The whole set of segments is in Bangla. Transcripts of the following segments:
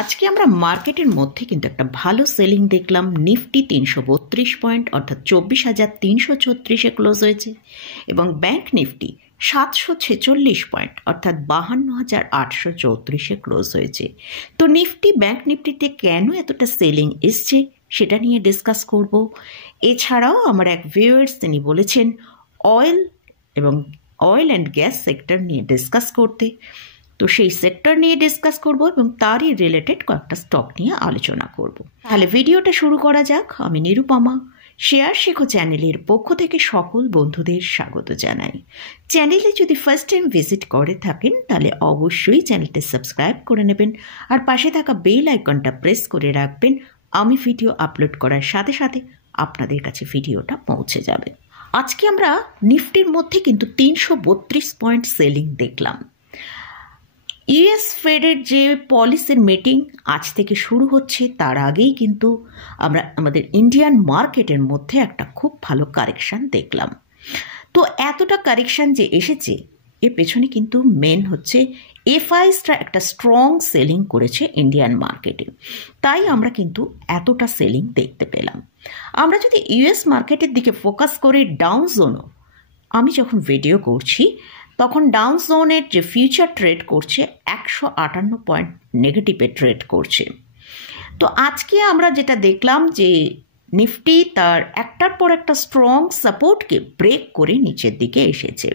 আজকে আমরা মার্কেটের মধ্যে কিন্তু একটা ভালো সেলিং দেখলাম। নিফটি ৩৩২ পয়েন্ট অর্থাৎ ২৪,৩৩৬-এ ক্লোজ হয়েছে এবং ব্যাংক নিফটি ৭৪৬ পয়েন্ট অর্থাৎ ৫২,৮৩৪-এ ক্লোজ হয়েছে। তো নিফটি ব্যাংক নিফটিতে কেন এতটা সেলিং এসছে সেটা নিয়ে ডিসকাস করব। এছাড়াও আমার এক ভিউয়ার্স তিনি বলেছেন অয়েল অ্যান্ড গ্যাস সেক্টর নিয়ে ডিসকাস করতে। তো সেই সেক্টর নিয়ে ডিসকাস করব এবং তারই রিলেটেড কয়েকটা স্টক নিয়ে আলোচনা করব। তাহলে ভিডিওটা শুরু করা যাক। আমি নিরুপমা, শেয়ার শেখো চ্যানেলের পক্ষ থেকে সকল বন্ধুদের স্বাগত জানাই। চ্যানেলে যদি ফার্স্ট টাইম ভিজিট করে থাকেন তাহলে অবশ্যই চ্যানেলটা সাবস্ক্রাইব করে নেবেন আর পাশে থাকা বেল আইকনটা প্রেস করে রাখবেন। আমি ভিডিও আপলোড করার সাথে সাথে আপনাদের কাছে ভিডিওটা পৌঁছে যাবে। আজকে আমরা নিফটির মধ্যে কিন্তু ৩৩২ পয়েন্ট সেলিং দেখলাম। ইউএস ফেডের যে পলিসির মিটিং আজ থেকে শুরু হচ্ছে তার আগেই কিন্তু আমরা আমাদের ইন্ডিয়ান মার্কেটের মধ্যে একটা খুব ভালো কারেকশান দেখলাম। তো এতটা কারেকশান যে এসেছে এর পেছনে কিন্তু মেন হচ্ছে এফআইসটা একটা স্ট্রং সেলিং করেছে ইন্ডিয়ান মার্কেটে, তাই আমরা কিন্তু এতটা সেলিং দেখতে পেলাম। আমরা যদি ইউএস মার্কেটের দিকে ফোকাস করে ডাউন জোনও, আমি যখন ভিডিও করছি তখন ডাউন জোনের যে ফিউচার ট্রেড করছে ১৫৮ পয়েন্ট নেগেটিভে ট্রেড করছে। তো আজকে আমরা যেটা দেখলাম যে নিফটি তার একটার পর একটা স্ট্রং সাপোর্টকে ব্রেক করে নিচের দিকে এসেছে।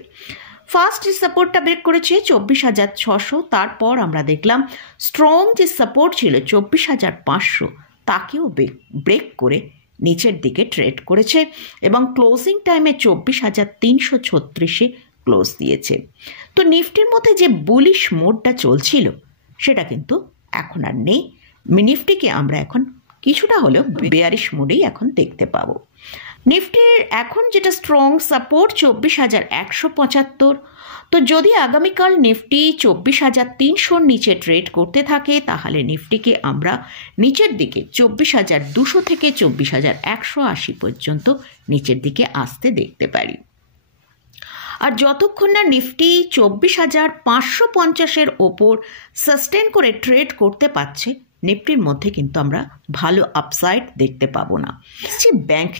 ফার্স্ট যে সাপোর্টটা ব্রেক করেছে ২৪,৬০০, তারপর আমরা দেখলাম স্ট্রং যে সাপোর্ট ছিল ২৪,৫০০ তাকেও ব্রেক করে নিচের দিকে ট্রেড করেছে এবং ক্লোজিং টাইমে ২৪,৩৩৬-এ ক্লোজ দিয়েছে। তো নিফটির মধ্যে যে বুলিশ মোডটা চলছিল সেটা কিন্তু এখন আর নেই। নিফটিকে আমরা এখন কিছুটা হলেও বেয়ারিশ মোডেই এখন দেখতে পাবো। নিফটির এখন যেটা স্ট্রং সাপোর্ট ২৪,১৭৫। তো যদি আগামীকাল নিফটি ২৪,৩০০-র নিচে ট্রেড করতে থাকে তাহলে নিফটিকে আমরা নিচের দিকে ২৪,২০০ থেকে ২৪,১৮০ পর্যন্ত নিচের দিকে আসতে দেখতে পারি। আর যতক্ষণ না নিফটি ২৪,৫৫০-এর ওপর সাস্টেন করে ট্রেড করতে পারছে নিফটির মধ্যে কিন্তু আমরা ভালো আপসাইড দেখতে পাবো না। ব্যাংক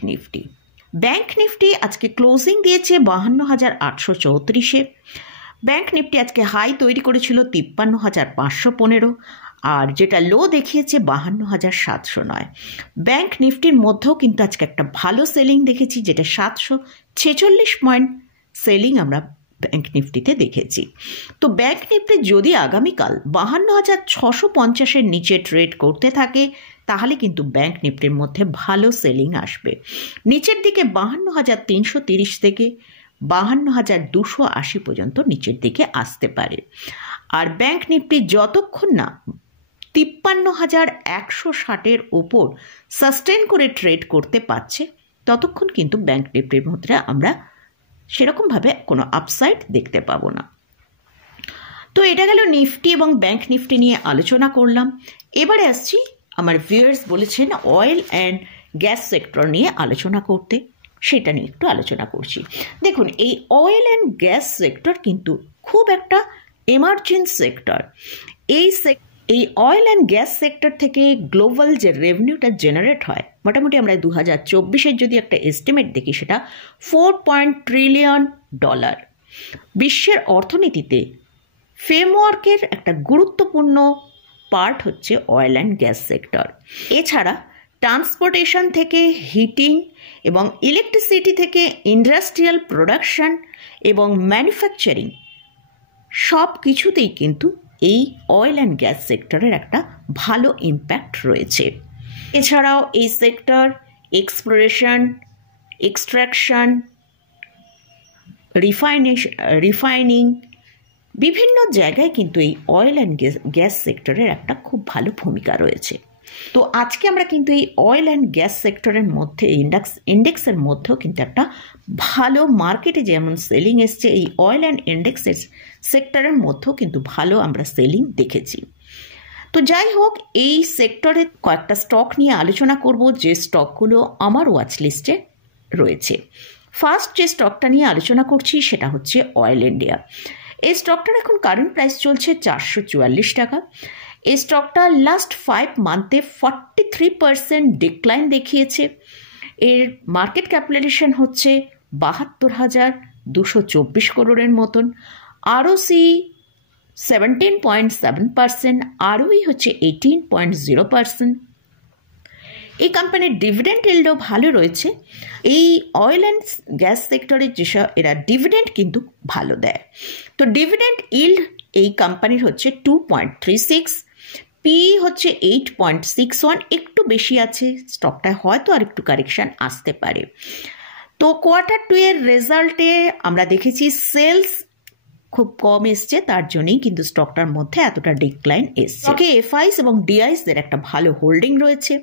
নিফটি আজকে ক্লোজিং দিয়েছে ৫২,৮৩৪-এ। ব্যাংক নিফটি আজকে হাই তৈরি করেছিল ৫৩,৫১৫ আর যেটা লো দেখিয়েছে ৫২,৭০৯। ব্যাংক নিফটির মধ্যেও কিন্তু আজকে একটা ভালো সেলিং দেখেছি, যেটা ৭৪৬ পয়েন্ট সেলিং আমরা ব্যাংক নিফটিতে দেখেছি। তো ব্যাংক নিফটি যদি আগামীকাল ৫২,৬৫০-এর নিচে ট্রেড করতে থাকে তাহলে কিন্তু ব্যাংক নিফটির মধ্যে ভালো সেলিং আসবে। নিচের দিকে ৫২,৩৩০ থেকে ৫২,২৮০ পর্যন্ত নিচের দিকে আসতে পারে। আর ব্যাংক নিফটি যতক্ষণ না ৫৩,১৬০-এর ওপর সাস্টেন করে ট্রেড করতে পারছে ততক্ষণ কিন্তু ব্যাংক নিফটির মধ্যে আমরা সেরকমভাবে কোনো আপসাইড দেখতে পাবো না। তো এটা গেল নিফটি এবং ব্যাংক নিফটি নিয়ে আলোচনা করলাম। এবারে আসছি, আমার ভিউয়ার্স বলেছেন অয়েল অ্যান্ড গ্যাস সেক্টর নিয়ে আলোচনা করতে, সেটা নিয়ে একটু আলোচনা করছি। দেখুন, এই অয়েল অ্যান্ড গ্যাস সেক্টর কিন্তু খুব একটা এমার্জেন্ট সেক্টর। এই অয়েল অ্যান্ড গ্যাস সেক্টর থেকে গ্লোবাল যে রেভিনিউটা জেনারেট হয় মোটামুটি আমরা ২০২৪-এর যদি একটা এস্টিমেট দেখি সেটা $4 ট্রিলিয়ন। বিশ্বের অর্থনীতিতে ফ্রেমওয়ার্কের একটা গুরুত্বপূর্ণ পার্ট হচ্ছে অয়েল অ্যান্ড গ্যাস সেক্টর। এছাড়া ট্রান্সপোর্টেশন থেকে হিটিং এবং ইলেকট্রিসিটি থেকে ইন্ডাস্ট্রিয়াল প্রোডাকশন এবং ম্যানুফ্যাকচারিং সব কিছুতেই কিন্তু এই অয়েল অ্যান্ড গ্যাস সেক্টরের একটা ভালো ইম্প্যাক্ট রয়েছে। এছাড়াও এই সেক্টর এক্সপ্লোরেশন, এক্সট্রাকশন, রিফাইনিং বিভিন্ন জায়গায় কিন্তু এই অয়েল অ্যান্ড গ্যাস সেক্টরের একটা খুব ভালো ভূমিকা রয়েছে। তো আজকে আমরা কিন্তু এই অয়েল অ্যান্ড গ্যাস সেক্টরের মধ্যে ইন্ডেক্সের মধ্যেও কিন্তু একটা ভালো মার্কেটে যেমন সেলিং এসছে, এই অয়েল অ্যান্ড ইন্ডেক্সের সেক্টরের মধ্যেও কিন্তু ভালো আমরা সেলিং দেখেছি। তো যাই হোক, এই সেক্টরে কয়েকটা স্টক নিয়ে আলোচনা করব যে স্টকগুলো আমার ওয়াচ লিস্টে রয়েছে। ফার্স্ট যে স্টকটা নিয়ে আলোচনা করছি সেটা হচ্ছে অয়েল ইন্ডিয়া। এই স্টকটার এখন কারেন্ট প্রাইস চলছে ৪৪৪ টাকা। এই স্টকটা লাস্ট 5 মান্থে 43% ডিক্লাইন দেখিয়েছে। এর মার্কেট ক্যাপিটালাইজেশন হচ্ছে 72,224 করোড়ের মতন, ROCE 17.7%, ROE হচ্ছে 18.0%। এই কোম্পানির ডিভিডেন্ড ইল্ডও ভালো রয়েছে। এই অয়েল অ্যান্ড গ্যাস সেক্টরের যেসব এরা ডিভিডেন্ড কিন্তু ভালো দেয়। তো ডিভিডেন্ড ইল্ড এই কোম্পানির হচ্ছে 2.36, পি হচ্ছে 8.61, একটু বেশি আছে, স্টকটায় হয়তো আর একটু কারেকশান আসতে পারে। তো Q2 এর রেজাল্টে আমরা দেখেছি সেলস খুব কম এসছে, তার জন্যই কিন্তু স্টকটার মধ্যে এতটা ডিক্লাইন এসছে। স্টকে এফআইস এবং ডিআইসদের একটা ভালো হোল্ডিং রয়েছে।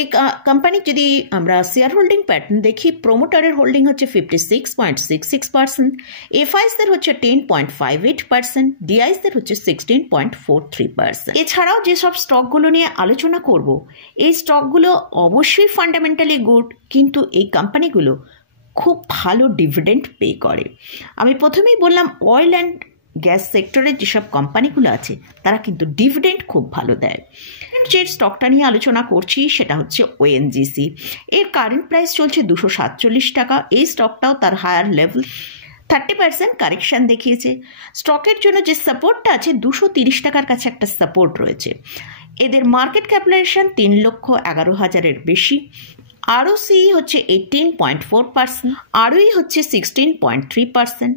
এই কোম্পানির যদি আমরা শেয়ার হোল্ডিং প্যাটার্ন দেখি, প্রোমোটারের হোল্ডিং হচ্ছে 56.66%, এফআইসদের হচ্ছে 10.58%, ডিআইসদের হচ্ছে 16.43%। এছাড়াও যেসব স্টকগুলো নিয়ে আলোচনা করব, এই স্টকগুলো অবশ্যই ফান্ডামেন্টালি গুড, কিন্তু এই কোম্পানিগুলো খুব ভালো ডিভিডেন্ড পে করে। আমি প্রথমেই বললাম অয়েল অ্যান্ড গ্যাস সেক্টরের যেসব কোম্পানিগুলো আছে তারা কিন্তু ডিভিডেন্ড খুব ভালো দেয়। যে স্টকটা নিয়ে আলোচনা করছি সেটা হচ্ছে ওএনজিসি। এর কারেন্ট প্রাইস চলছে 247 টাকা। এই স্টকটাও তার হায়ার লেভেল 30% কারেকশান দেখিয়েছে। স্টকের জন্য যে সাপোর্টটা আছে 230 টাকার কাছে একটা সাপোর্ট রয়েছে। এদের মার্কেট ক্যাপিটালাইজেশন 3,11,000-এর বেশি, ROCE হচ্ছে 18.4%, ROE হচ্ছে 16.3%,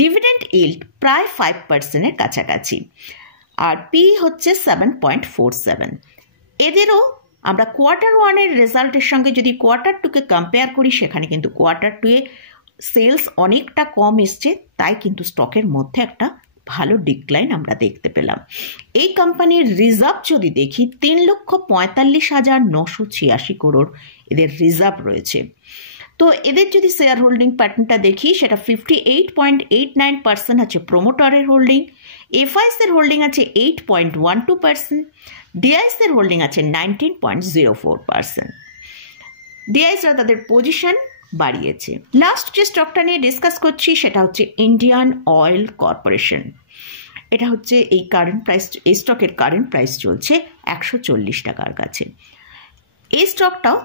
ডিভিডেন্ড ইল্ড প্রায় 5%-এর কাছাকাছি, আর পি হচ্ছে 7.47। এদেরও আমরা Q1 রেজাল্টের সঙ্গে যদি Q2-কে কম্পেয়ার করি, সেখানে কিন্তু Q2-এ সেলস অনেকটা কম এসছে, তাই কিন্তু স্টকের মধ্যে একটা ভালো ডিক্লাইন আমরা দেখতে পেলাম। এই কোম্পানির রিজার্ভ যদি দেখি 3,45,986 করোড় এদের রিজার্ভ রয়েছে। তো এদের যদি শেয়ার হোল্ডিং প্যাটার্নটা দেখি, সেটা 58.89% আছে প্রোমোটারের হোল্ডিং, এফআইসের হোল্ডিং আছে 8.12%, ডিআইসের হোল্ডিং আছে 19.04%। ডিআইসরা তাদের পজিশন বাড়িয়েছে। লাস্ট যে স্টকটা নিয়ে ডিসকাস করছি সেটা হচ্ছে ইন্ডিয়ান অয়েল কর্পোরেশন। এটা হচ্ছে এই স্টকের কারেন্ট প্রাইস চলছে 140 টাকার কাছে। এই স্টকটাও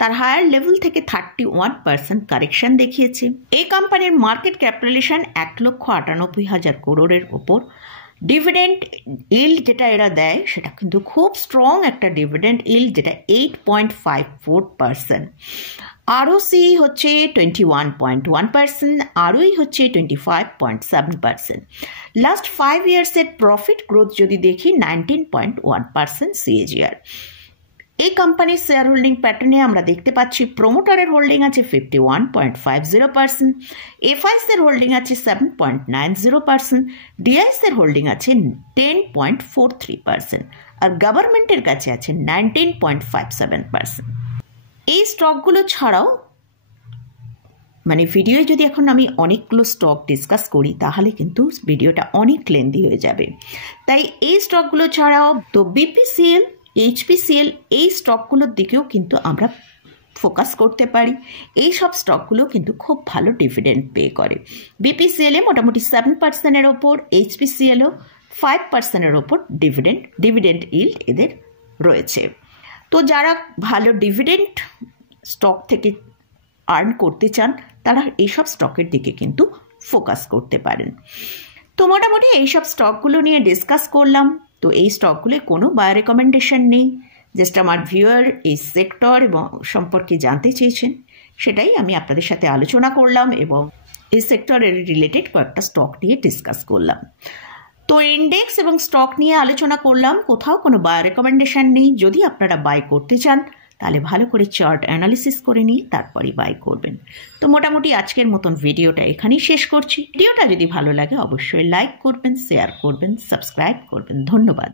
তার হায়ার লেভেল থেকে 31% কারেকশন দেখিয়েছে। এই কোম্পানির মার্কেট ক্যাপিটালাইজেশন 1,98,000 করোড়ের ওপর। ডিভিডেন্ড ইল্ড যেটা এরা দেয় সেটা কিন্তু খুব স্ট্রং একটা ডিভিডেন্ড ইল্ড, যেটা 8.54%। ROCE হচ্ছে 21.1%, ROE হচ্ছে 25.7%। লাস্ট 5 ইয়ার্সের প্রফিট গ্রোথ যদি দেখি 19.1% CAGR। এই কোম্পানির শেয়ার হোল্ডিং প্যাটার্নে আমরা দেখতে পাচ্ছি প্রোমোটারের হোল্ডিং আছে 51.50%, এফআইসের হোল্ডিং আছে 7.90%, ডিআইসের হোল্ডিং আছে 10.43%, আর গভর্নমেন্টের কাছে আছে 19.57%। এই স্টকগুলো ছাড়াও ভিডিওয়ে যদি এখন আমি অনেকগুলো স্টক ডিসকাস করি তাহলে কিন্তু ভিডিওটা অনেক লেন্দি হয়ে যাবে। তাই এই স্টকগুলো ছাড়াও তো বিপিসিএল, এইচপিসিএল, এই স্টকগুলোর দিকেও কিন্তু আমরা ফোকাস করতে পারি। এই সব স্টকগুলো কিন্তু খুব ভালো ডিভিডেন্ড পে করে। বিপিসিএলে মোটামুটি 7%-এর ওপর, এইচপিসিএলও 5%-এর ওপর ডিভিডেন্ড ইল্ড এদের রয়েছে। তো যারা ভালো ডিভিডেন্ড স্টক থেকে আর্ন করতে চান তারা এইসব স্টকের দিকে কিন্তু ফোকাস করতে পারেন। তো মোটামুটি এইসব স্টকগুলো নিয়ে ডিসকাস করলাম। তো এই স্টকগুলো কোনো বাই রেকমেন্ডেশন নেই, জাস্ট আমার ভিউয়ার এই সেক্টর এবং সম্পর্কে জানতে চেয়েছেন, সেটাই আমি আপনাদের সাথে আলোচনা করলাম এবং এই সেক্টরের রিলেটেড কয়েকটা স্টক নিয়ে ডিসকাস করলাম। তো ইন্ডেক্স এবং স্টক নিয়ে আলোচনা করলাম, কোথাও কোনো বাই রেকমেন্ডেশন নেই। যদি আপনারা বাই করতে চান তাহলে ভালো করে চার্ট অ্যানালিসিস করে নিয়ে তারপরই বাই করবেন। তো মোটামুটি আজকের মতন ভিডিওটা এখানেই শেষ করছি। ভিডিওটা যদি ভালো লাগে অবশ্যই লাইক করবেন, শেয়ার করবেন, সাবস্ক্রাইব করবেন। ধন্যবাদ।